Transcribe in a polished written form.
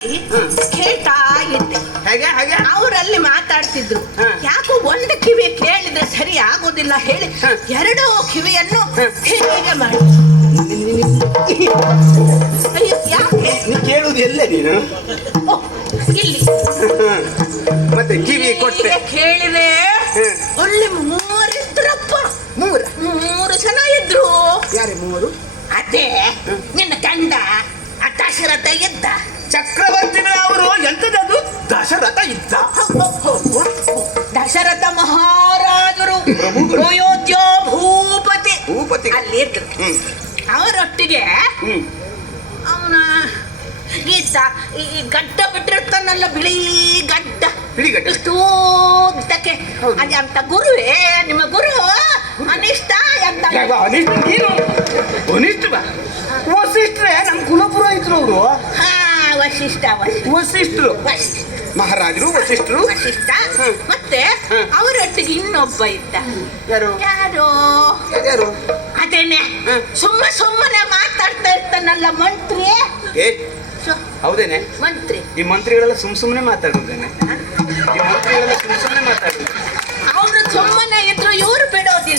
ಕೇಳ್ತಾ ಇದ್ದೆ. ಹೇಗೆ ಹೇಗೆ ಅವರಲ್ಲಿ ಮಾತಾಡ್ತಿದ್ರು. ಯಾಕೋ ಒಂದು ಕಿವಿ ಕೇಳಿದ್ರೆ ಸರಿ ಆಗೋದಿಲ್ಲ ಹೇಳಿ ಎರಡೂ ಕಿವಿಯನ್ನು ಹೀಗೆ ಮಾಡಿ. ಅಯ್ಯೋ ಯಾಕೆ ನೀ ಕೇಳುದು ಎಲ್ಲ ನೀನು ಓ, ಇಲ್ಲಿ ಮತ್ತೆ ಕಿವಿ ಕೊಟ್ಟೆ ಹೀಗೆ ಕೇಳಿದೆ. ಅಲ್ಲಿ ಮೂರಿದ್ರಪ್ಪ. ಮೂರು ಜನ ಇದ್ರು. ಯಾರೇ ಮೂವರು? ಅದೇ ನಿನ್ನ ಗಂಡ ದಶರಥ ಇದ್ದ. ಚಕ್ರವರ್ತಿಗಳ ಅವರು ಎಂತದದು? ದಶರಥ ಇದ್ದ. ದಶರಥ ಮಹಾರಾಜರು ಅಯೋಧ್ಯ ಭೂಪತಿ ಅಲ್ಲಿ ಇದ್ರು. ಅವರೊಟ್ಟಿಗೆ ಅವನ ಗೀತ ಈ ಗಡ್ಡ ಬಿಟ್ಟಿರ್ತಾನಲ್ಲ, ಬಿಳಿ ಗಡ್ಡ, ಇಷ್ಟು ಉದ್ದಕ್ಕೆ. ಅದೇ ಅಂತ ಗುರುವೇ ನಿಮ್ಮ ಗುರು ಅನಿಷ್ಟ ಅಂತ. ವಸಿಷ್ಠರೇ ನಮ್ಮ ಕುಲಪುರೋಹಿತರು ಅವರು. ಹಾ, ವಸಿಷ್ಠರು ಮಹಾರಾಜರು ವಸಿಷ್ಠರು. ವಸಿಷ್ಠ ಮತ್ತೆ ಅವರೊಟ್ಟಿಗೆ ಇನ್ನೊಬ್ಬ ಇದ್ದ. ಯಾರು ಯಾರು ಅದೇನೆ ಸುಮ್ಮನೆ ಮಾತಾಡ್ತಾ ಇರ್ತಾನಲ್ಲ, ಮಂತ್ರಿ. ಹೌದೇನೆ? ಮಂತ್ರಿ. ಈ ಮಂತ್ರಿಗಳೆಲ್ಲ ಸುಮ್ಮನೆ ಮಾತಾಡುದೇನೆ? ಈ ಮಂತ್ರಿಗಳೆಲ್ಲ ಸುಮ್ಮನೆ ಮಾತಾಡುದು. ಅವರು ಸುಮ್ಮನೆ ಇದ್ರು, ಇವ್ರು ಬಿಡೋದಿಲ್ಲ.